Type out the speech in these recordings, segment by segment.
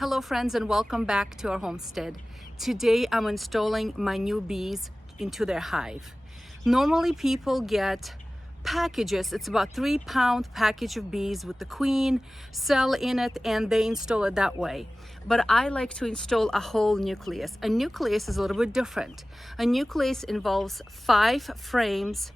Hello friends, and welcome back to our homestead. Today I'm installing my new bees into their hive. Normally people get packages. It's about 3-pound package of bees with the queen cell in it, and they install it that way. But I like to install a whole nucleus. A nucleus is a little bit different. A nucleus involves 5 frames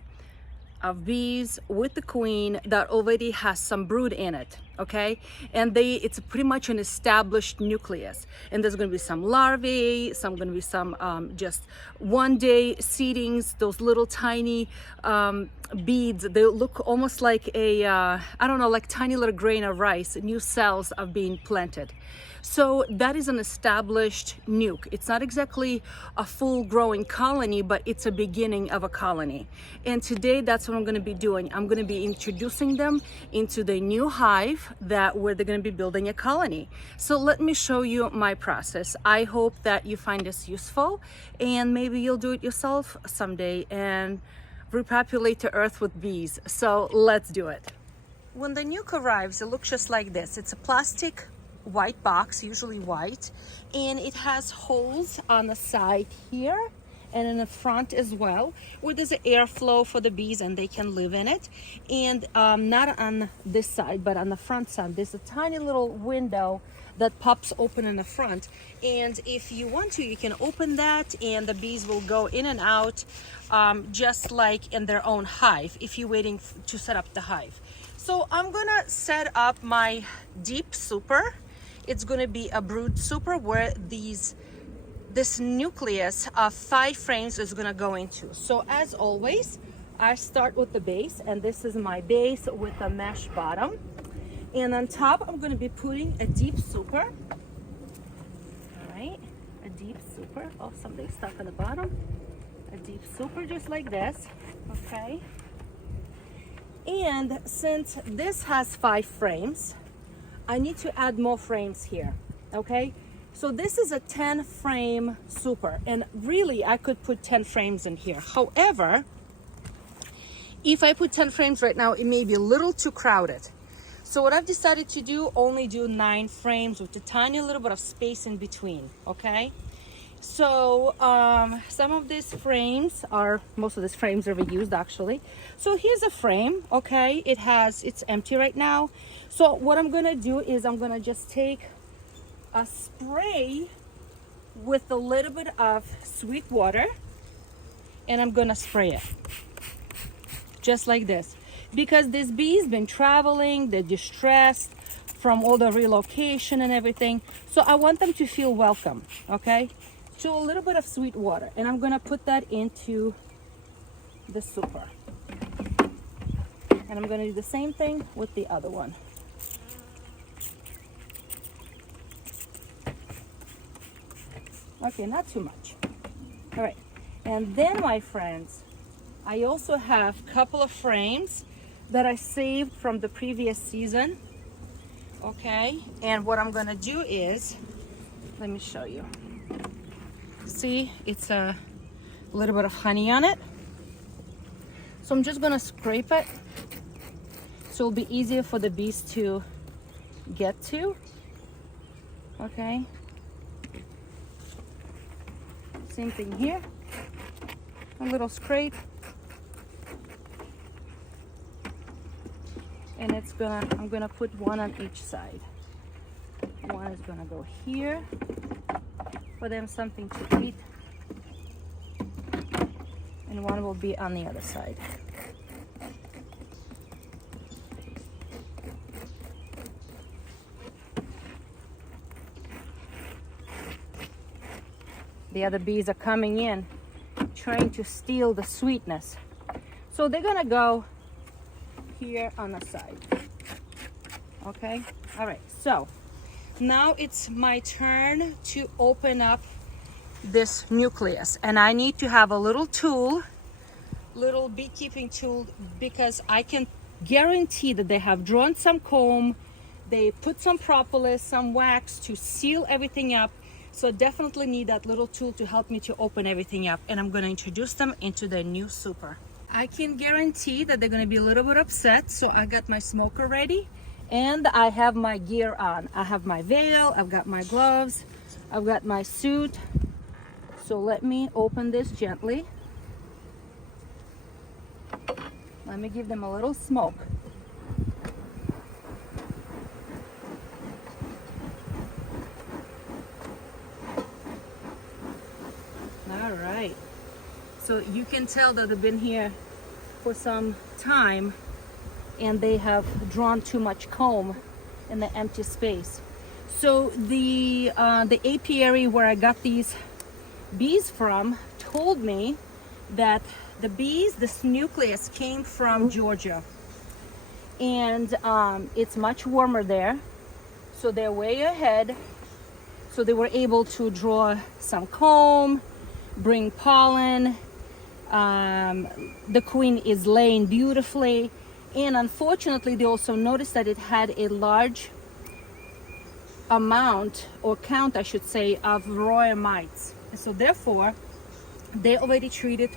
of bees with the queen that already has some brood in it, okay? And it's pretty much an established nucleus. And there's gonna be some larvae, gonna be some just one-day seedings, those little tiny beads. They look almost like I don't know, like tiny little grain of rice. New cells are being planted. So that is an established nuke. It's not exactly a full growing colony, but it's a beginning of a colony. And today that's what I'm gonna be doing. I'm gonna be introducing them into the new hive where they're gonna be building a colony. So let me show you my process. I hope that you find this useful, and maybe you'll do it yourself someday and repopulate the earth with bees. So let's do it. When the nuke arrives, it looks just like this. It's a plastic white box, usually white, and it has holes on the side here and in the front as well, where there's an airflow for the bees and they can live in it. And not on this side, but on the front side, there's a tiny little window that pops open in the front, and if you want to, you can open that and the bees will go in and out just like in their own hive if you're waiting to set up the hive. So I'm gonna set up my deep super. It's going to be a brood super where this nucleus of 5 frames is going to go into. So as always, I start with the base, and this is my base with a mesh bottom. And on top, I'm going to be putting a deep super. All right, a deep super. Oh, something stuck on the bottom. A deep super just like this, okay? And since this has 5 frames, I need to add more frames here, okay? So this is a 10 frame super, and really I could put 10 frames in here. However, if I put 10 frames right now, it may be a little too crowded. So what I've decided to do, only do 9 frames with a tiny little bit of space in between, okay? So some of these frames most of these frames are reused actually. So here's a frame, okay? It's empty right now. So what I'm gonna do is I'm gonna just take a spray with a little bit of sweet water, and I'm gonna spray it just like this, because this bee's been traveling, they're distressed from all the relocation and everything. So I want them to feel welcome, okay? So a little bit of sweet water, and I'm gonna put that into the super. And I'm gonna do the same thing with the other one. Okay, not too much. All right, and then my friends, I also have a couple of frames that I saved from the previous season, okay? And what I'm gonna do is, let me show you. See, it's a little bit of honey on it. So I'm just gonna scrape it so it'll be easier for the bees to get to, okay? Same thing here, a little scrape. And I'm gonna put one on each side. One is gonna go here for them something to eat, and one will be on the other side. The other bees are coming in, trying to steal the sweetness. So they're gonna go here on the side, okay? All right, so now it's my turn to open up this nucleus, and I need to have a little beekeeping tool, because I can guarantee that they have drawn some comb, they put some propolis, some wax to seal everything up. So definitely need that little tool to help me to open everything up, and I'm going to introduce them into their new super. I can guarantee that they're going to be a little bit upset, so I got my smoker ready, And I have my gear on. I have my veil, I've got my gloves, I've got my suit. So let me open this gently. Let me give them a little smoke. All right. So you can tell that they've been here for some time and they have drawn too much comb in the empty space. So the apiary where I got these bees from told me that the bees, this nucleus came from Georgia, and it's much warmer there, so they're way ahead. So they were able to draw some comb, bring pollen. The queen is laying beautifully, and unfortunately they also noticed that it had a large amount, or count I should say, of royal mites. So therefore they already treated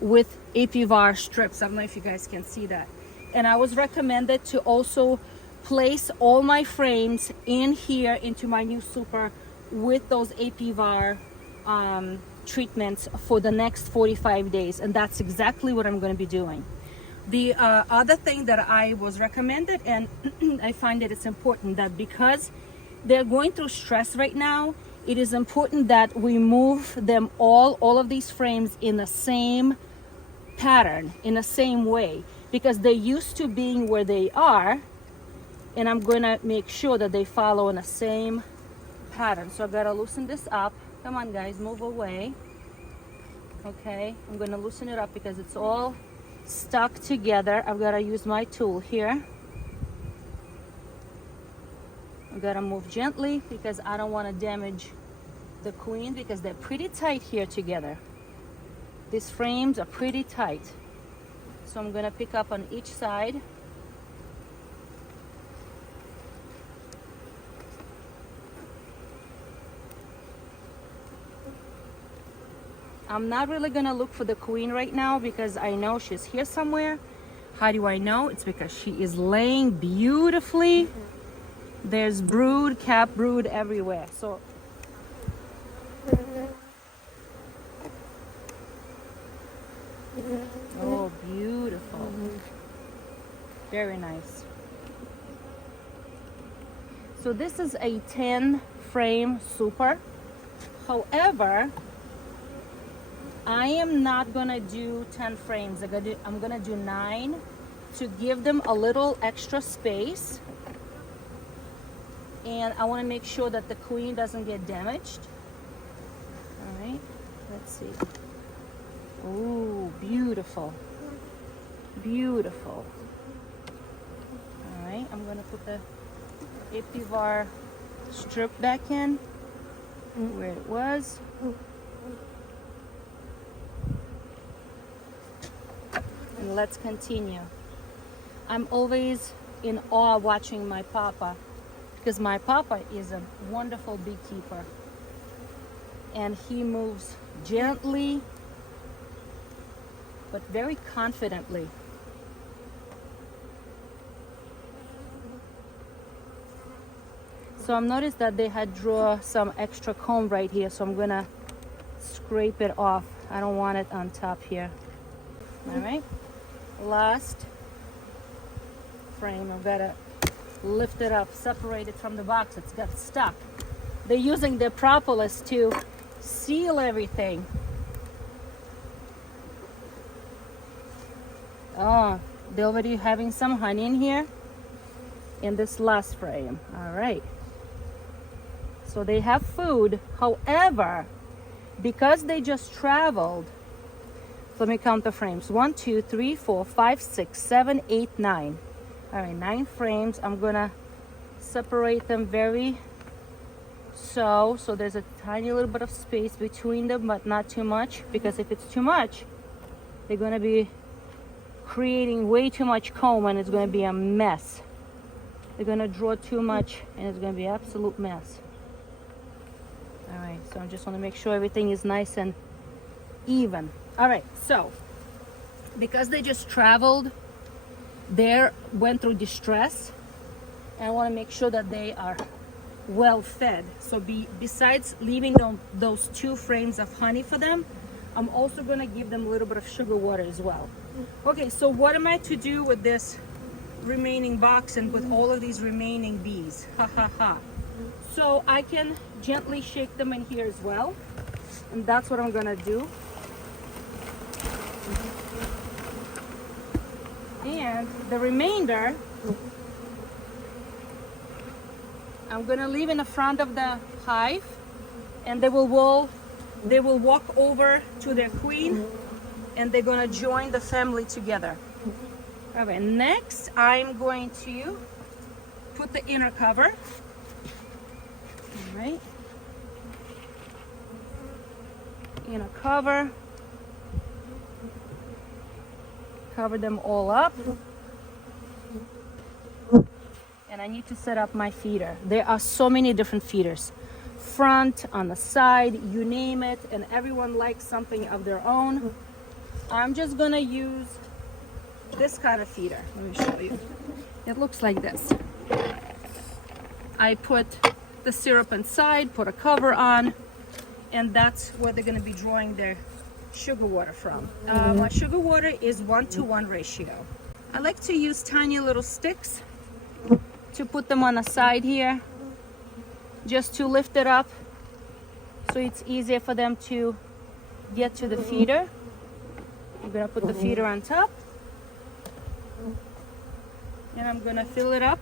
with apivar strips. I don't know if you guys can see that. And I was recommended to also place all my frames in here into my new super with those apivar treatments for the next 45 days, and that's exactly what I'm going to be doing. The other thing that I was recommended, and I find that it's important, that because they're going through stress right now, it is important that we move them all of these frames in the same pattern, in the same way, because they're used to being where they are, and I'm going to make sure that they follow in the same pattern. So I've got to loosen this up. Come on guys, move away. Okay, I'm going to loosen it up because it's all stuck together. I've got to use my tool here. I've got to move gently because I don't want to damage the queen, because they're pretty tight here together. These frames are pretty tight. So I'm going to pick up on each side. I'm not really going to look for the queen right now because I know she's here somewhere. How do I know? It's because she is laying beautifully. There's brood, cap brood everywhere. So oh, beautiful. Very nice. So this is a 10 frame super. However, I am not gonna do 10 frames. I'm gonna do 9 to give them a little extra space. And I want to make sure that the queen doesn't get damaged. All right, let's see. Ooh, beautiful. Beautiful. All right, I'm going to put the apivar strip back in where it was. And let's continue. I'm always in awe watching my papa, because my papa is a wonderful beekeeper, and he moves gently but very confidently. So I've noticed that they had drawn some extra comb right here, so I'm gonna scrape it off. I don't want it on top here. All right, last frame. I've got to lift it up, separate it from the box. It's got stuck. They're using the propolis to seal everything. Oh, they're already having some honey in here in this last frame. All right, so they have food. However, because they just traveled, let me count the frames. 1, 2, 3, 4, 5, 6, 7, 8, 9. All right, 9 frames. I'm gonna separate them so there's a tiny little bit of space between them, but not too much, because if it's too much, they're gonna be creating way too much comb and it's gonna be a mess. They're gonna draw too much and it's gonna be an absolute mess. All right, so I just wanna make sure everything is nice and even. All right, so because they just traveled, they went through distress, And I want to make sure that they are well fed. So besides leaving those 2 frames of honey for them, I'm also going to give them a little bit of sugar water as well. Okay, so what am I to do with this remaining box and with all of these remaining bees? Ha ha ha. So I can gently shake them in here as well, and that's what I'm gonna do. And the remainder I'm gonna leave in the front of the hive, and they will walk over to their queen, and they're gonna join the family together. Okay, next I'm going to put the inner cover. All right, inner cover. Cover them all up. And I need to set up my feeder. There are so many different feeders. Front, on the side, you name it, and everyone likes something of their own. I'm just gonna use this kind of feeder. Let me show you. It looks like this. I put the syrup inside, put a cover on, and that's where they're gonna be drawing their sugar water from. My sugar water is 1-to-1 ratio. I like to use tiny little sticks to put them on the side here, just to lift it up so it's easier for them to get to the feeder. I'm gonna put the feeder on top, and I'm gonna fill it up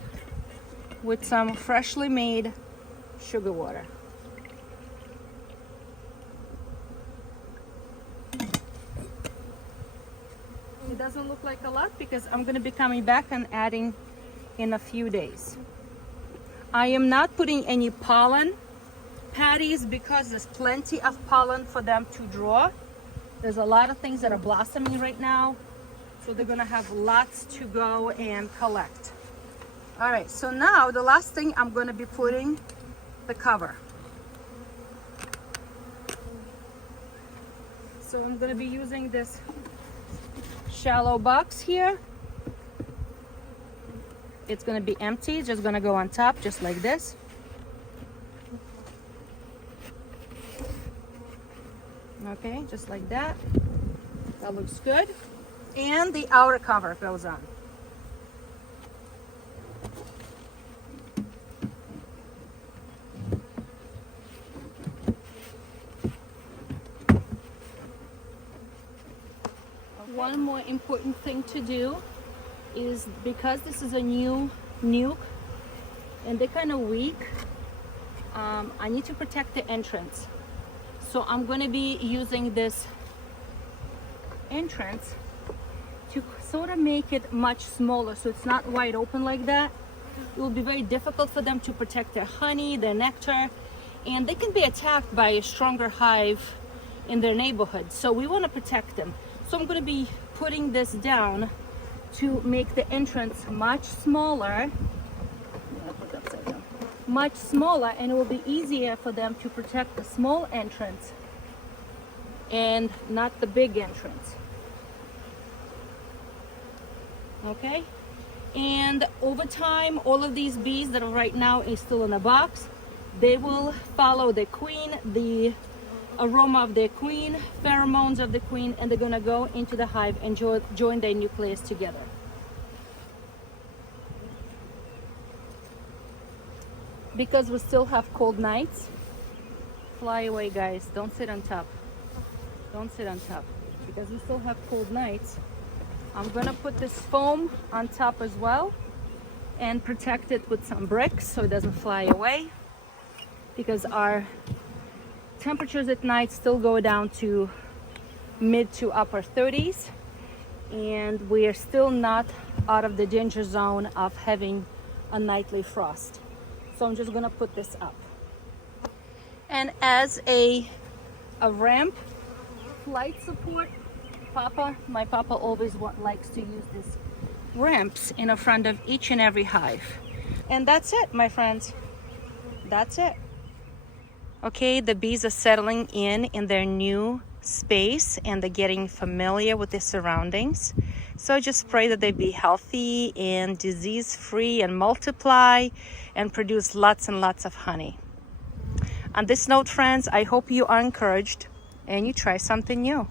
with some freshly made sugar water. It doesn't look like a lot because I'm going to be coming back and adding in a few days. I am not putting any pollen patties because there's plenty of pollen for them to draw. There's a lot of things that are blossoming right now, so they're going to have lots to go and collect. All right, so now the last thing, I'm going to be putting the cover. So I'm going to be using this shallow box here. It's going to be empty, it's just going to go on top just like this. Okay, just like that. That looks good. And the outer cover goes on. One more important thing to do is, because this is a new nuke and they're kind of weak, I need to protect the entrance. So I'm going to be using this entrance to sort of make it much smaller, so it's not wide open like that. It will be very difficult for them to protect their honey, their nectar, and they can be attacked by a stronger hive in their neighborhood. So we want to protect them. So I'm going to be putting this down to make the entrance much smaller. Much smaller, and it will be easier for them to protect the small entrance and not the big entrance. Okay, and over time, all of these bees that are right now is still in a box, they will follow the queen, the aroma of the queen, pheromones of the queen, and they're going to go into the hive and join their nucleus together. Because we still have cold nights, fly away guys, don't sit on top. Don't sit on top. Because we still have cold nights, I'm gonna put this foam on top as well and protect it with some bricks so it doesn't fly away, because our temperatures at night still go down to mid to upper 30s, and we are still not out of the danger zone of having a nightly frost. So I'm just gonna put this up. And as a ramp flight support, my papa always likes to use these ramps in the front of each and every hive. And that's it, my friends. That's it. Okay, the bees are settling in their new space, and they're getting familiar with their surroundings. So I just pray that they be healthy and disease-free and multiply and produce lots and lots of honey. On this note, friends, I hope you are encouraged and you try something new.